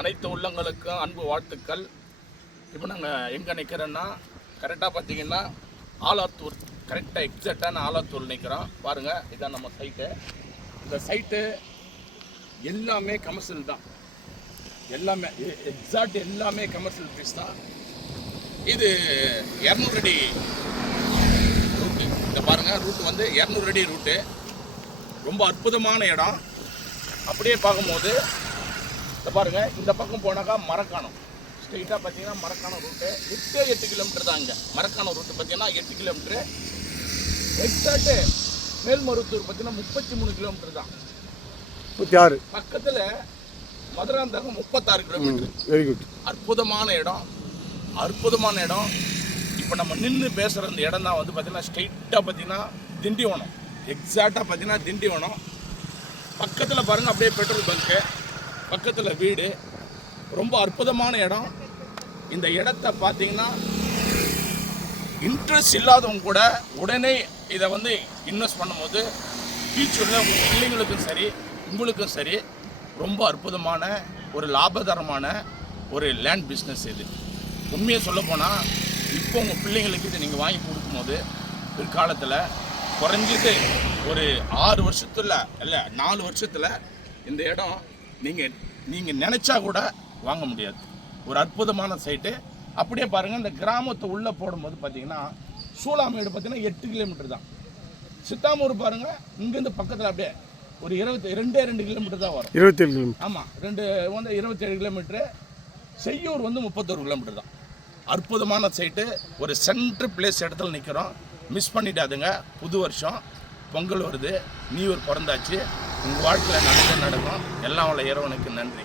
அனைத்து உள்ளங்களுக்கும் அன்பு வாழ்த்துக்கள். இப்போ நாங்கள் எங்கே நிற்கிறோன்னா கரெக்டாக பார்த்தீங்கன்னா ஆலாத்தூர், கரெக்டாக எக்ஸாக்டான ஆலாத்தூர் நிற்கிறோம். பாருங்கள், இதான் நம்ம சைட்டு. இந்த சைட்டு எல்லாமே கமர்ஷியல் தான், எல்லாமே எக்ஸாக்ட் எல்லாமே கமர்ஷியல் பீஸ் தான். இது 200 அடி ரூட்டு. இந்த பாருங்கள், ரூட்டு வந்து 200 அடி ரூட்டு. ரொம்ப அற்புதமான இடம். அப்படியே பார்க்கும்போது இந்த பாருங்கள், இந்த பக்கம் போனாக்கா மரக்காணம். ஸ்ட்ரெயிட்டாக பார்த்தீங்கன்னா மரக்காணம் ரூட்டு 8 கிலோமீட்டர் தான். இங்கே மரக்காணம் ரூட்டு பார்த்தீங்கன்னா 8 கிலோமீட்டரு. எக்ஸாக்டு மேல்மருவத்தூர் பார்த்தீங்கன்னா 33 கிலோமீட்டர் தான். 36 பக்கத்தில் மதுராந்தகம் 36 கிலோமீட்டர். Very good. அற்புதமான இடம், அற்புதமான இடம். இப்போ நம்ம நின்று பேசுகிற இந்த இடம் தான் வந்து பார்த்தீங்கன்னா ஸ்ட்ரெயிட்டாக பார்த்தீங்கன்னா திண்டிவனம். எக்ஸாக்டாக பார்த்தீங்கன்னா திண்டிவனம். பக்கத்தில் பாருங்கள், அப்படியே பெட்ரோல் பங்க்கு, பக்கத்தில் வீடு. ரொம்ப அற்புதமான இடம். இந்த இடத்த பார்த்தீங்கன்னா இன்ட்ரெஸ்ட் இல்லாதவங்க கூட உடனே இதை வந்து இன்வெஸ்ட் பண்ணும்போது ஃபியூச்சரில் உங்கள் பிள்ளைங்களுக்கும் சரி உங்களுக்கும் சரி ரொம்ப அற்புதமான ஒரு லாபகரமான ஒரு லேண்ட் பிஸ்னஸ் இது. உண்மையை சொல்லப்போனால் இப்போ உங்கள் பிள்ளைங்களுக்கு இதை நீங்கள் வாங்கி கொடுக்கும்போது பிற்காலத்தில் குறைஞ்சிட்டு ஒரு 6 வருஷத்தில் இல்லை 4 வருஷத்தில் இந்த இடம் நீங்கள் நினச்சா கூட வாங்க முடியாது. ஒரு அற்புதமான சைட்டு. அப்படியே பாருங்கள், இந்த கிராமத்தை உள்ளே போடும்போது பார்த்தீங்கன்னா சூளாமேடு பார்த்தீங்கன்னா 8 கிலோமீட்டர் தான். சித்தாமூர் பாருங்கள், இங்கேருந்து பக்கத்தில் அப்படியே ஒரு 2 கிலோமீட்டர் தான் வரும். 27 கிலோமீட்டர். ஆமாம், 27 கிலோமீட்டரு. செய்யூர் வந்து 31 கிலோமீட்டர் தான். அற்புதமான சைட்டு. ஒரு சென்ட்ரு பிளேஸ் இடத்துல நிற்கிறோம். மிஸ் பண்ணிடாதுங்க. புது வருஷம், பொங்கல் வருது, நியூ இயர் பிறந்தாச்சு. உங்கள் வாழ்க்கையில் நடக்கும். எல்லாம் உள்ள இறைவனுக்கு நன்றி.